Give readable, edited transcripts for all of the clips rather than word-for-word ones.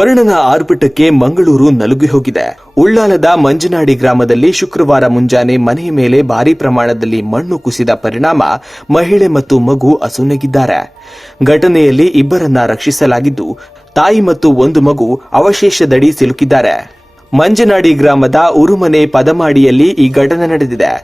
ವರ್ಣನ ಆರ್ಭಟಕ್ಕೆ ಮಂಗಳೂರು ನಲುಗಿ ಹೋಗಿದೆ. ಉಳ್ಳಾಲದ ಮಂಜನಾಡಿ ಗ್ರಾಮದಲ್ಲಿ ಶುಕ್ರವಾರ ಮುಂಜಾನೆ ಮನೆಯ ಮೇಲೆ ಭಾರೀ ಪ್ರಮಾಣದಲ್ಲಿ ಮಣ್ಣು ಕುಸಿದ ಪರಿಣಾಮ ಮಹಿಳೆ ಮತ್ತು ಮಗು ಅಸುನೀಗಿದ್ದಾರೆ. ಘಟನೆಯಲ್ಲಿ ಇಬ್ಬರನ್ನ ರಕ್ಷಿಸಲಾಗಿದ್ದು, ತಾಯಿ ಮತ್ತು ಒಂದು ಮಗು ಅವಶೇಷದಡಿ ಸಿಲುಕಿದ್ದಾರೆ. ಮಂಜನಾಡಿ ಗ್ರಾಮದ ಉರುಮನೆ ಪದಮಾಡಿಯಲ್ಲಿ ಈ ಘಟನೆ ನಡೆದಿದೆ.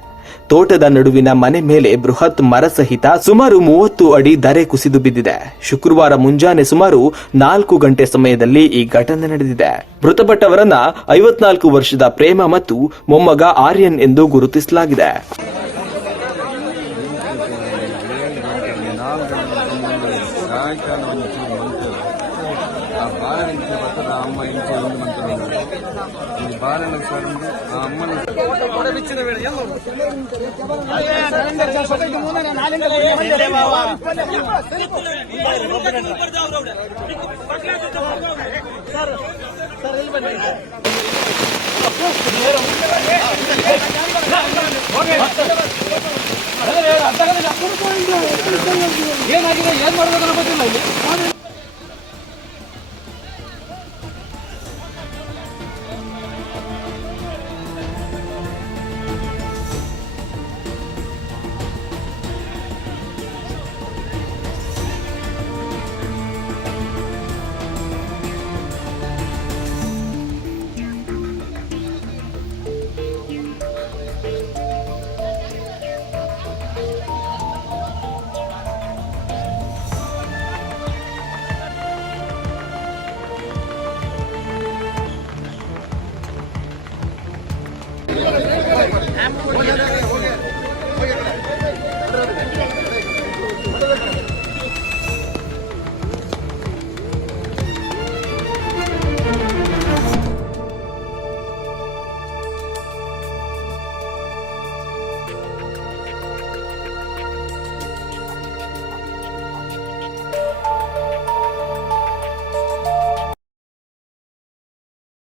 ತೋಟದ ನಡುವಿನ ಮನೆ ಮೇಲೆ ಬೃಹತ್ ಮರ ಸಹಿತ ಸುಮಾರು 30 ಅಡಿ ಧರೆ ಕುಸಿದು ಬಿದ್ದಿದೆ. ಶುಕ್ರವಾರ ಮುಂಜಾನೆ ಸುಮಾರು 4 ಗಂಟೆ ಸಮಯದಲ್ಲಿ ಈ ಘಟನೆ ನಡೆದಿದೆ. ಮೃತಪಟ್ಟವರನ್ನ 54 ವರ್ಷದ ಪ್ರೇಮ ಮತ್ತು ಮೊಮ್ಮಗ ಆರ್ಯನ್ ಎಂದು ಗುರುತಿಸಲಾಗಿದೆ. ಏನಾಗಿದೆ ಏನ್ ಮಾಡಬೇಕು ಗೊತ್ತಿಲ್ಲ ಇಲ್ಲಿ.